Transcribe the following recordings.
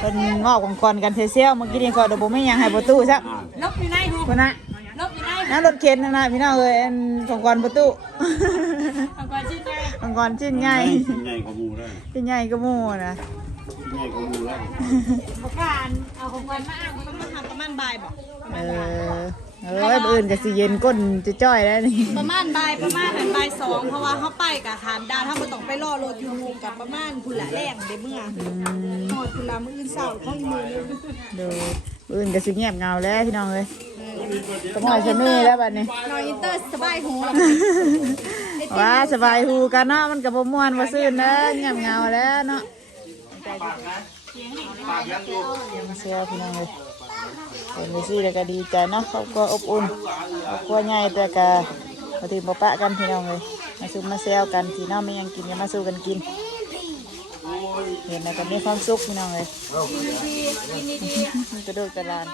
เป็นงอกของก่อนกันเทเซียวเมื่อกี้นี่ก็เดี๋ยวผมไม่ยังให้ประตูซะลบอยู่ในหูคนนะลบอยู่ในนั่นรถเข็นนะนะพี่น้องเอ้ยอันของก่อนประตูเอาก่อนชื่อใจของก่อนชิ้นใหญ่ชิ้นใหญ่กว่าหมูได้ชิ้นใหญ่ก็หมู่นะชิ้นใหญ่กว่าหมูได้บอกการเอาของก่อนมาอ้างต้องมาทำประมาณบ่ายบอกประเอมาณบ่ายอ เออแบบอื่นก็สิเย็นก้นจะจ้อยแล้วนี่ ประมาณบ่ายประมาณนั้นบ่ายสองเพราะว่าเขาไปกับถามดาวถ้ามันต้องไปรอรถอยู่มุมกับประมาณคุณละแรงเดี๋ยวเมื่อหอดคุณละมื้ออื่นเสาร์เขาอีกมือนึงดูอื่นก็สิเงียบเงาแล้วพี่น้องเอ้ยก็มาชะมือแล้วบัดนี้นอนอินเตอร์สบายหูหรอกว่าสบายหูกันเนาะมันก็บ่ม่วนบ่ซื่นเด้อเงียบเงาแล้วเนาะเสียพี่น้องเอ้ย เป็นไปสิแล้วก็ดีใจเนาะครอบครัวอบอุ่นครอบครัวใหญ่แต่ก็บ่ถึงบ่ปะกันพี่น้องเอ้ยมาซุมมาแซวกันพี่น้องไม่ยังกินก็มาสู้กันกิน เห็นแล้วก็มีความสุขพี่น้องเลยกระโดดกระลาน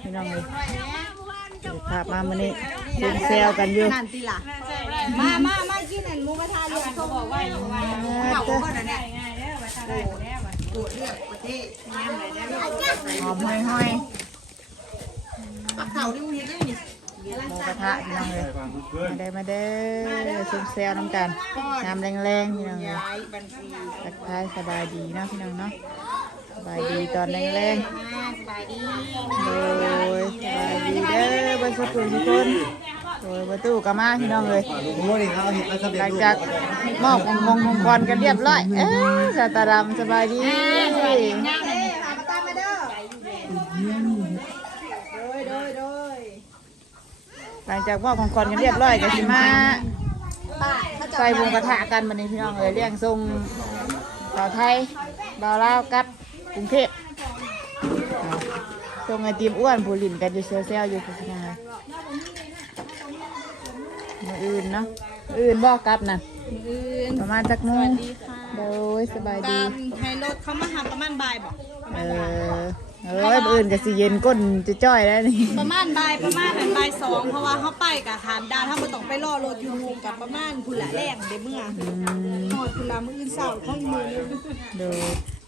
พี่น้องเลยภาพมามื้อนี้ซุมแซวกันอยู่นั่นติล่ะมามามากินอันมูกระทะเรียกเขาบอกว่าเห งาก่อนนะเนี่ยหอมห้อยปักเข่าดิวเฮ็ดได้นี่ๆหมูกระทะพี่น้องเลยมาได้อมาเด้อซุมแซวน้ำกันน้ำแรงๆพี่น้องเลยทักทายสบายดีเนาะพี่น้องเนาะสบายดีตอนแรงสบายดีๆโดยสบายดีเด้อบนสุขุมทุกคน โดยประตูกามาพี่น้องเลยโอ้ยเขาเห็นแล้วสำหเร็ลัจงจากมอบของของของกรกันเรียบร้อย เอ้ยสตาร์ดำสบายดีย่างเลยหามาตามมาเด้อหลังจากมอบของกรกันเรียบร้อยก็สิมาป้าเขาจะใส่วงกระทะกันมาในพี่น้องเลยเลี้ยงทรงบ่าวไทยบ่าวลาวกับกรุงเทพทรงไอติมอ้วนผู้ลินกันอยู่เซลๆอยู่พี่น้องเลย มื้ออื่นเนาะมื้ออื่นบอกกลับนะอื่นประมาณจักโมงดีค่ะโดยสบายกาดีรให้รถเขามาหาประมาณบ่ายบอกเออเออแบบอื่นก็สิเย็นก้นจะจ้อยแล้วนี่ ประมาณบ่ายประมาณนั้นบ่ายสองเพราะว่าเขาไปกับถามดาวถ้ามันต้องไปรอรถอยู่มุมกับประมาณคุณละแรงเดี๋ยวเมื่อหอดคุณละมื้ออื่นเสาร์เขาอีกมือนึงดู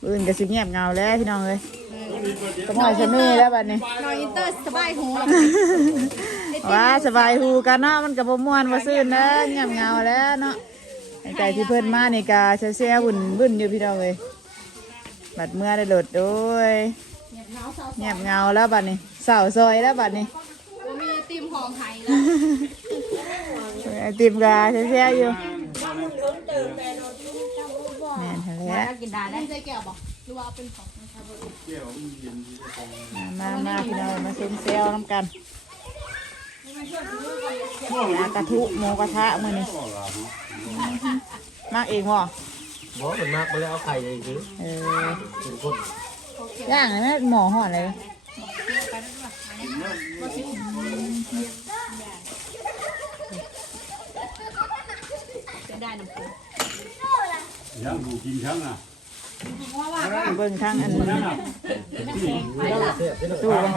อื่นก็สิเงียบเงาแล้วพี่น้องเลยก็มาชะมือแล้วบัดนี้ นอนอินเตอร์สบายหูหรอก ว่าสบายหูกันเนาะมันก็บ่ม่วนบ่ซื่นเด้อเงียบเงาแล้วเนาะในใจที่เพิ่นมานี่ก็เสียๆบุ่นบึ้นอยู่พี่น้องเลยบัดเมื่อได้โหลดโดยเงียบเงาแล้วบัดนี้เสาซอยแล้วบัดนี้มีติมหอมไห้แล้วไอติมกาเสียๆอยู่แม่นหั่นแหละกินได้ได้ใจแก้วบอกหรือว่าเป็นของมามาพี่น้องมาซุ่มเซลน้ำกัน หากระทุหมูกระทะมือนี่มากเองวะบอกมันมากไปแล้วเอาไข่เลยคือเออเป็นคนย่างเลยนะหมอห่อเลยจะได้หนึ่งคนยังดูกินช้างอะเบิ่งทางอันช้างอะตู้กัน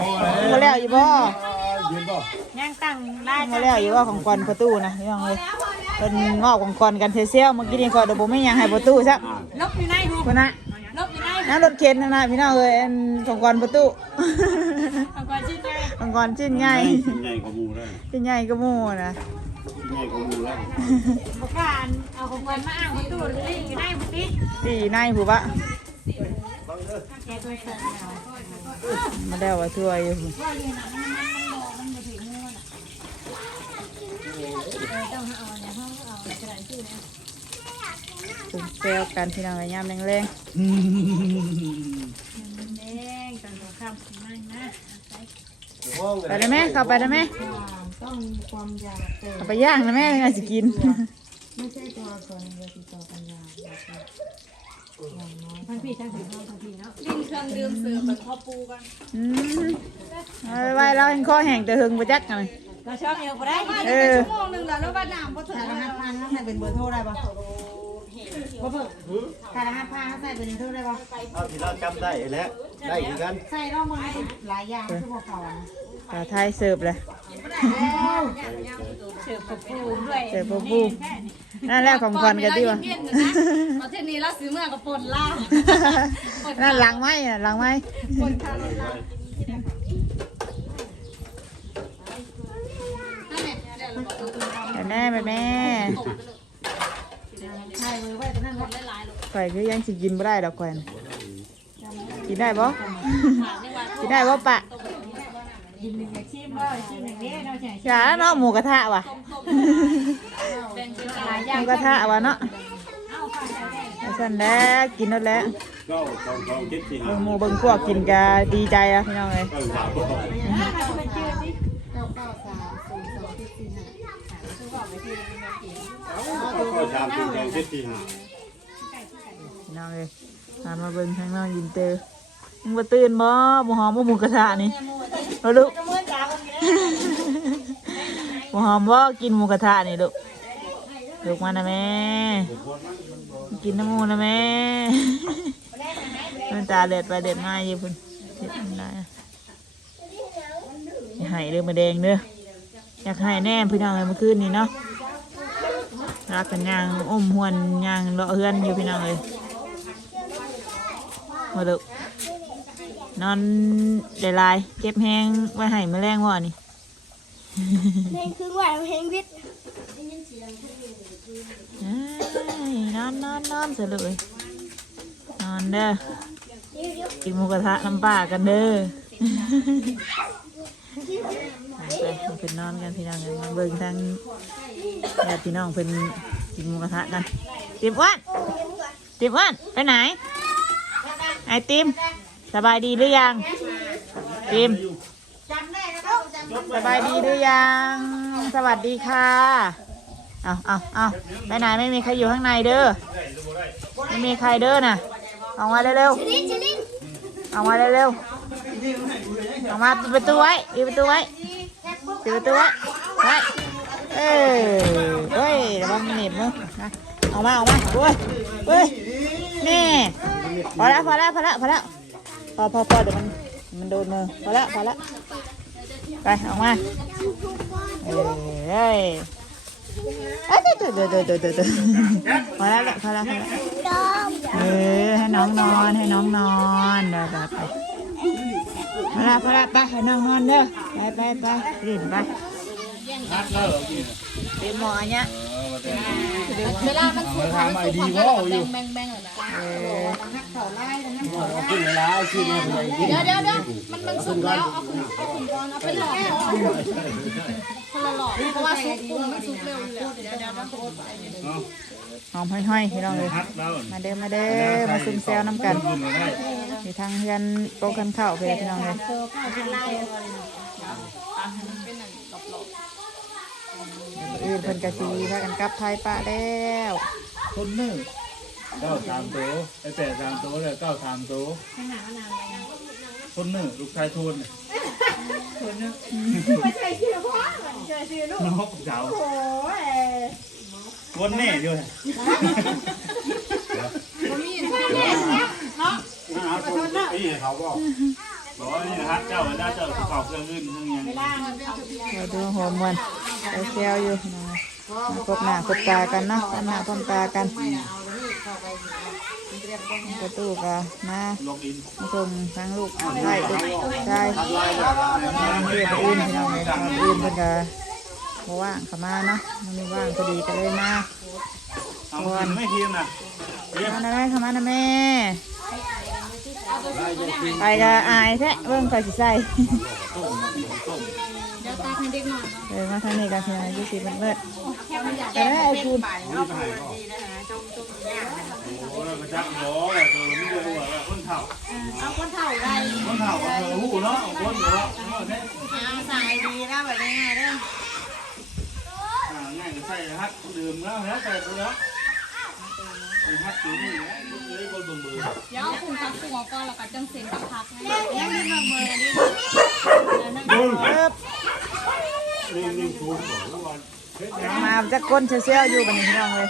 มาแล้วอยู่บ่เย็นป่ะย่างตั้งได้มาแล้วอยู่ว่าของกอนประตูนะพี่น้องเลยเป็นงอกของกอนกันเทเซียวเมื่อกี้นี่ก็เดี๋ยวผมไม่ยังให้ประตูซะลบอยู่ในหูคนนะลบอยู่ในนั่นรถเข็นนะนะพี่น้องเลยอันของกอนประตูเอาก่อนชื่อใจของกอนชิ้นใหญ่ชิ้นใหญ่กว่าหมูได้ชิ้นใหญ่ก็หมู่นะชิ้นใหญ่กว่าหมูได้บอกการเอาของก่อนมาอ้างประตูลิงอยู่ในบุติตีในผู้ปะมาแล้วว่าช่วยอยู่ ตุ่มเซลกันพี่น้องยามแรงแดงตอนหัวค่ำสีมันนะๆไปได้ไหมเข้าไปได้ไหมต้องความอยากเกิดเอาไปย่างนะแม่ยังไงสิกิน ไม่ใช่ตัวตนเดียวติดต่อกันยาวทั้งพี่ทั้งพี่ทั้งพี่เนาะดินเครื่องดื่มเสือเหมือนพ่อปูกันอืมเอาไว้เราเห็นคอแห้งแต่หึงไปจักกันเราชอบเยอะไปได้เออชั่วโมงหนึ่งแล้วแล้วบ้านน้ำพอถึงแล้วนะพันให้เป็นเบอร์โทรได้ปะบ่เพิ่งการห้าพันใส่เป็นเบอร์โทรได้ปะเอาที่เราจำได้แล้ว ได้เหมือนกัน ใส่รอบมือหลายอย่างคือบ่เขาปลาไทยเสิร์ฟเลยเสิร์ฟกับปูด้วยเสิร์ฟปูปูนั่นแหละของขวัญกันดีวะเย็นๆนะประเทศนี้เราซื้อเมื่อกับปนล่านั่นหลังไหมอะหลังไหม ปนคาร์ลล่านั่นแหละเดี๋ยวเราบอกเออ ไปแม่ไปแม่ใช่มือไว้แต่นั่นหมดหลายๆลูกข่อยคือยังสิกินไม่ได้ดอกข่อยน่ะกินได้ปะกินได้ปะปะชิมเลยชิมอย่างนี้เราใช่อย่าเนาะหมูกระทะว่ะแบ่งเป็นหหลายอย่างมูกระทะว่ะเนาะเอาสั่นแล้วกินแล้วแหล้วเก้าสองสองเจ็ดสี่ห้าเบิ่งหมูเบิ่งพวกกินกะดีใจอะพี่น้องเลยเก้าสามสอง ก้าสามสองเจ็ดสี่ห้าน้องเลยตามมาเบิ่งทางน้องยินเตอร์มึงมาตื่นบ่บ่หอมบ่หมูกระทะนี่เอาลูกบ่หอมบ่กินหมูกระทะนี่ลูกลูกมานะแม่กินน้ำหมูนะแม่มันตาเด็ดไปเด็ดมาอยู่พุ่นเด็ดมันได้อยาให้เด้อมาแดงเด้ออยากให้แน่พี่น้องเลยเมื่อคืนนี้เนาะ รักกันย่างอมหวนย่างเลาะเฮือนอยู่พี่น้องเลยมาดูนอนได้หลายเก็บแห้งไว้ให้แมลงว่ะนี่เพลงคือว่าเพลงวิทย์เอ้ยนอนนอนนอนเสยเลยนอนเด้อกินหมูกระทะน้ำปลากันเด้อไปๆ เพิ่นนอนกันพี่น้องกันมาเบิ่งทางญาติพี่น้องเพิ่นกินหมูกระทะกันติมอ้วนติมอ้วนไปไหนไอติมสบายดีหรือยังติมสบายดีหรือยัง สวัสดีค่ะเอาเอาเอาไปไหนไม่มีใครอยู่ข้างในเด้อไม่มีใครเด้อน่ะออกมาเร็วลินชลินๆออกมาเร็วๆออกมาปิดประตูไว้ปิดประตูไว้ ปิดตูไว้ไว้เอ้ยเฮ้ยระวังมันเหน็บมึงนะออกมาออกมาเฮ้ยเฮ้ยนี่พอแล้วพอแล้วพอแล้วพอแล้วพอพอพอเดี๋ยวมันมันโดนมือพอแล้วพอแล้วไปออกมาเอ้ยเอ้ยเอ้เดี๋ยวเดี๋ยวเดี๋ยวเดี๋ยวเดี๋ยวเดี๋ยวพอแล้วแหละพอแล้วพอแล้วเออให้น้องนอนให้น้องนอนเดี๋ยวไป พอละพอละไปให้น้องนอนเด้อไปไปไปรีบไปเต็มหมอเนี้ยเวลามันสุกมันสุกความแบ่งแบ่งแบ่งเลยนะเออขึ้นเวลาขึ้นมาเลยเดี๋ยวเดี๋ยวเดี๋ยวมันมันสุกแล้วเอาคุณเอาคุณก่อนเอาไปหลอก คนละหลอกเพราะว่าสุกกุ้งมันสุกเร็วอยู่แล้วเดี๋ยวเดี๋ยวเดี๋ยวหอมห้อยๆพี่น้องเลยมาเด้อมาเด้อมาซุ่มแซวน้ำกันมีทางเพื่อนโตกันเข้าไปพี่น้องเลยอื่นเพิ่นกะซีพากันกลับไทยปะแล้วคนหนึ่งเก้าสามโตไอ้แต่สามโตเลยเก้าสามโตคนหนึ่งลูกชายทูนเนี่ย คนหนึ่งไม่ใช่ชื่อพ่อใช่ชื่อลูกนกเจ้าคนแน่ด้วยน่าคนนี่เขาบอกบอกว่านี่นะครับเจ้าเวลาเจ้าเก่าเครื่องอื่นทั้งยังเราดูหัวมันไปแซวอยู่นะมาพบหน้าพบตากันเนาะพบหน้าพบตากัน ประตูก็มาลงอินมาส่งทั้งลูกชายลูกชายเรียกอื่นพี่น้องเลยอื่นเพิ่นก็บ่ว่างเขามาเนาะมันมีว่างพอดีก็เลยมาเอนไม่เทียมนะมานะแม่เขามานะแม่ไปก็อายแท้เบิ่งไปสิใส่เดี๋ยวตาให้เด็กหน่อยเออมาทางนี้กันพี่น้องยี่สิบเบิดไปได้ไอ้คุณ จักหมอเลยตัวไม่ได้รู้ว่าคนเฒ่าเอาคนเท่าไรคนเฒ่าก็เธอหูเนาะคนเนาะเนี่ยเอาสั่งไอดีแล้วแบบง่ายๆเด้อง่ายก็ใส่ฮัทดื่มแล้วแล้วใส่ตัวแล้วฮัทอยู่นี่นะเลยคนเบิ่งเดี๋ยวเอาคุณทักกุ้งก่อนแล้วก็จังเซ็นกับพักนะยังมีมาเบอร์นี่เอิบนี่นี่ทูนบอกว่ามาจะก้นเชี่ยวๆอยู่บันนี้พี่น้องเลย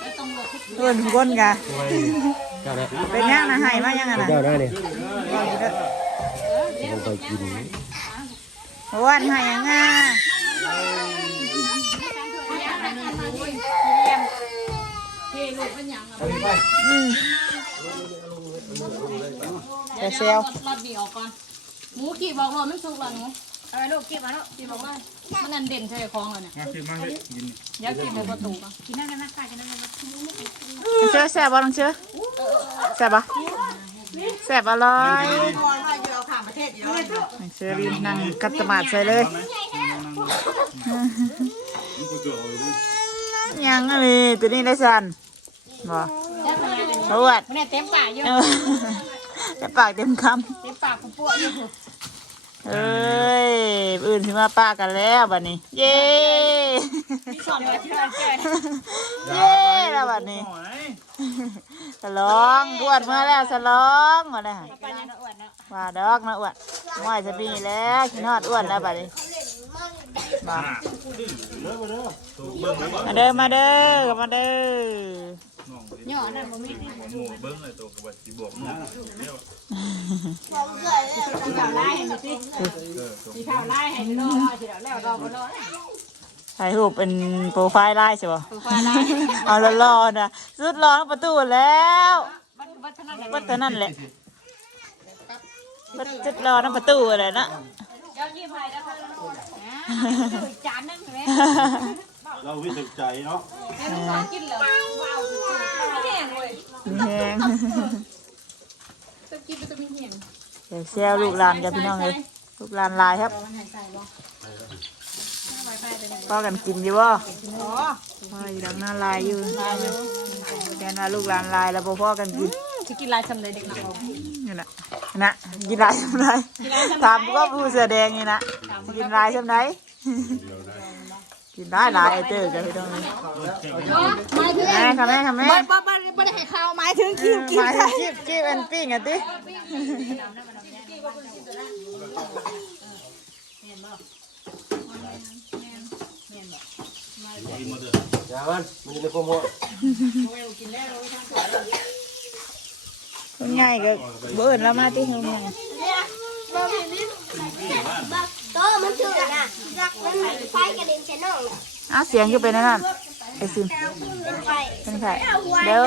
ไม่ต้องกเพื่อนก้นกะเจ้าได้เป็นย่างนะให้มาย่างอะนะเจ้าได้เนี่ยบอกอยู่เด้อลงไปกินว่าให้ยังง่าให้อืมแต่เซลรอดดีออกก่อนหมูขี่บอกรอมันสุกแล้วหนู เอาไปลูกขี่มาลูกขี่บอกว่ามันอันเด่นใช่ของเราเนี่ยมาสิมาสิกินอยากกินในประตูก่อนน้องเชื่อแซ่บบ่น้องเชื่อแซ่บบ่แซ่บอร่อยน้องเชื่อรีบนั่งกัดตะหมาดใส่เลยยังอะไรตัวนี้ได้สันบ่ปวดมันเนี่ยเต็มปากอยู่เออแต่ปากเต็มคเต็มปากปุ๊บๆอยู่ำ เอ้ยอื่นสิมาป้ากันแล้วบัดนี้ เย้สอนมาช่วยช่วยเย้แล้วบัดนี้สลองบวชเมื่อแล้วสลองมาเลยปัญญาอ้วนเนาะว่าดอกนะอ้วนม่อยจะปีแล้วกินอดอ้วนแล้วบัดนี้มามาเด้อมาเด้อมาเด้อ ย่อนั่นบ่มีหมูเบิ้งเลยตัวกับสีบวกเนาะสีขาวไล่ให้ดูสิสีขาวไล่ให้ดูรอสิแล้วรอบ่รอถ่ายรูปเป็นโปรไฟล์ไลน์ใช่ป่ะตัวฟ้าไล่เอาละรอนะสุดรอทั้งประตูแล้วบัดบัดเท่านั้นแหละวัดเท่านั้นแหละวัดจุดรอทั้งประตูเลยนะเจ้ายี่ไผ่แล้วค่ะอีกจานนึงเห็นไหมเราวิสุใจเนาะแม่ต้องขอกินเหรอว้าวแห้งเว้ยแห้งจะกินจะมีแห้งเดี๋ยวแซวลูกหลานกับพี่น้องเลยลูกหลานหลายครับพ่อกันกินอยู่บ่อ๋อพ่ออยู่ดังหน้าลายอยู่แกนว่าลูกหลานลายแล้วพ่อกันกินจะกินลายชำเลยเด็กหนักนี่นะนะกินลายทำไรถามก็ผู้เสื้อแดงนี่นะกินลายทำไร กินได้หลายไอเตอร์กันพี่น้องเลยหมายถึงแม่ค่ะแม่ค่ะแม่ บ่บ่บ่บ่ได้ให้ข้าวหมายถึงคิวกินมาจีบจีบอันปิ้งอะติอย่ามันมันจะในความหัวง่ายก็เบิ่นแล้วมาที่เฮงเนี่ยบ่มีลิ้นบัก โตมันถือน่ะจักมันไฟกระเด็นใส่น้องน่ะอ้าวเสียงอยู่เป็นนั่นไอซิมเป็นไฟเป็นไงเดี๋ยว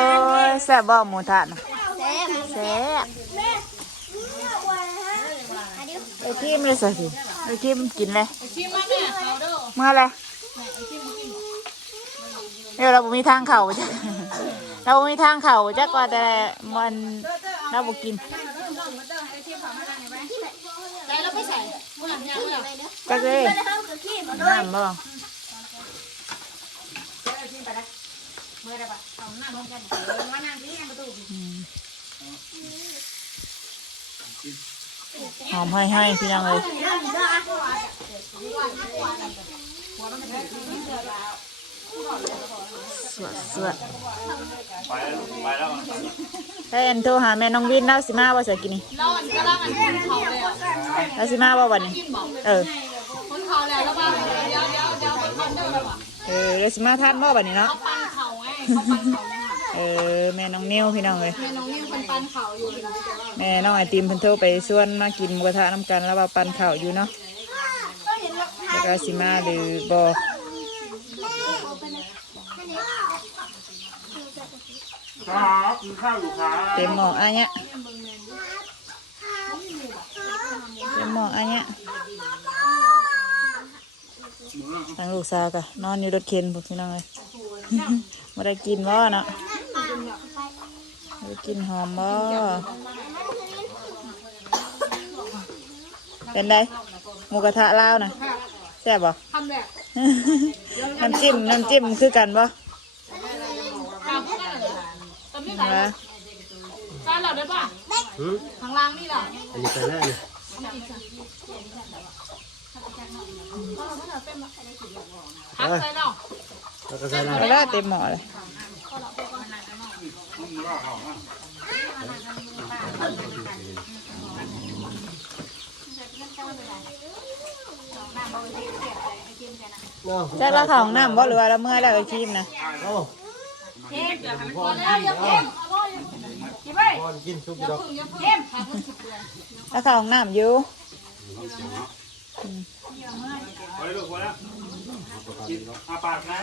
แซ่บบ่หมูทะนะแซ่บแซ่บไอคิมเลยสิไอคิมกินเลยเมื่อไรเดี๋ยวเราบ่มีทางเข่าจ้ะเราบ่มีทางเข่าจักว่าแต่มันเราบ่กิน ใจเราไปใส่มื้อหลังยังมื้อหลัง จักเลยได้ห้ามกับขี้บ่ด้วยน้ำบ่หอมให้ให้พี่น้องเลย สวดสวดไปแล้วไปแล้วถ้าแอนโทรหาแม่น้องวินแล้วสิมาว่าสิกินนี่เราอันก็เราอันคนเขาเลยอะแล้วสิมาว่าวันนี้เออคนเขาแล้วแล้วว่าเดี๋ยวเดี๋ยวเดี๋ยวไปคอนเดอร์แล้วอะเออแล้วสิมาทานบ่วันนี้เนาะเขาปั้นเขาไงเขาปั้นเขาเนี่ยเออแม่น้องนิ้วพี่น้องเลยแม่น้องเนี่ยเป็นปั้นเขาอยู่นะแม่น้องไอติมเพิ่นโทรไปชวนมากินหมูกระทะน้ำกันแล้วว่าปันข้าวอยู่เนาะแล้วก็สิมาหรือบ่ ครับกินข้าวอยู่ครับเต็มหม้ออันเนี้ยเต็มหม้ออันเนี้ยทางลูกสาวกะนอนอยู่รถเข็นพวกพี่น้องเลยไม่ได้กินบ่เนาะไม่ได้กินหอมบ่เป็นไดหมูกระทะลาวนะแซ่บบ่ทำแบบน้ำจิ้มน้ำจิ้มคือกันบ่ ตามพวกนั้นเลยตอ นนี้ไหนนะจานเราได้ป่ะหืมข้างล่างนี่เหรออันนี้ใส่แน่เลยพักใส่เราแล้วก็ใส่แน่แล้วก็เต็มหม้อเลยแจ็คแล้วเข้าห้องน้ำบ่หรือว่าเราเมื่อยแล้วไอ้ครีมนะโอ้ พอแล้วอย่าเพิ่มกินไปพอนกินซุปดอกอย่าเพิ่มพักมันสุกเลยแล้วเข้าห้องน้ำอยู่ไปลูกไปแล้วอาปากนะ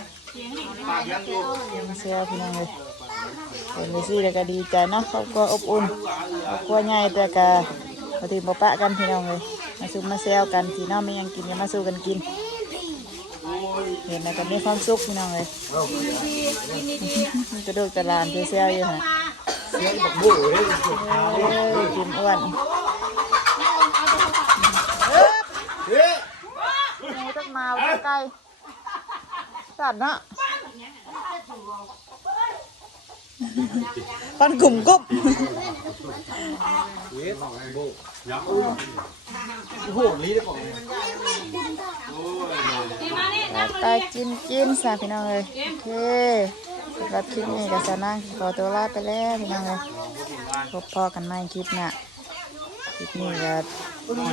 ปากยังอยู่มาเซลพี่น้องเลยเป็นไปซี่แล้วก็ดีใจเนาะครอบครัวอบอุ่นครอบครัวใหญ่แต่ก็พอดีบ่ปะกันพี่น้องเลยมาซุมมาเซลกันพี่น้องไม่ยังกินก็มาสู้กันกิน เห็นแล้วก็มีความสุขพี่น้องเลยกระโดดตะลานเซลอยู่ฮะเสียงบักบู้เฮ้ยเอ้ยกินอ้วนเฮ้ยนี่ต้องมาใกล้สัตว์เนาะ ปันกลุ่มกุ๊บเฮ้ยบักบู้ยักษ์โอ้โหลีได้ป่ะไปกินกินสาพี่น้องเลยโอเคสำหรับคลิปนี้กับสานั่งขอตัวลาไปแล้วพี่น้องเลยพบพ่อกันใหม่คลิปหน้าคลิปนี้ก็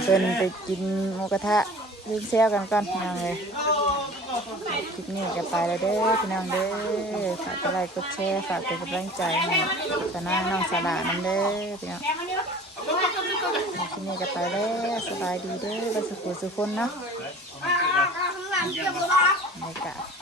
เป็นไปกินหมูกระทะยิงเซลกันก่อนพี่น้องเลย คลิปนี้ก็ไปแล้วเด้อพี่น้องเด้อฝากกดไลค์กดแชร์ฝากเป็นกำลังใจให้สานั่งน้องสาดาน้ำเด้อพี่น้องคลิปนี้ก็ไปแล้วสบายดีเด้อไปสุขสุขคนเนาะข้างหลังเกี่ยวกับบรรยากาศ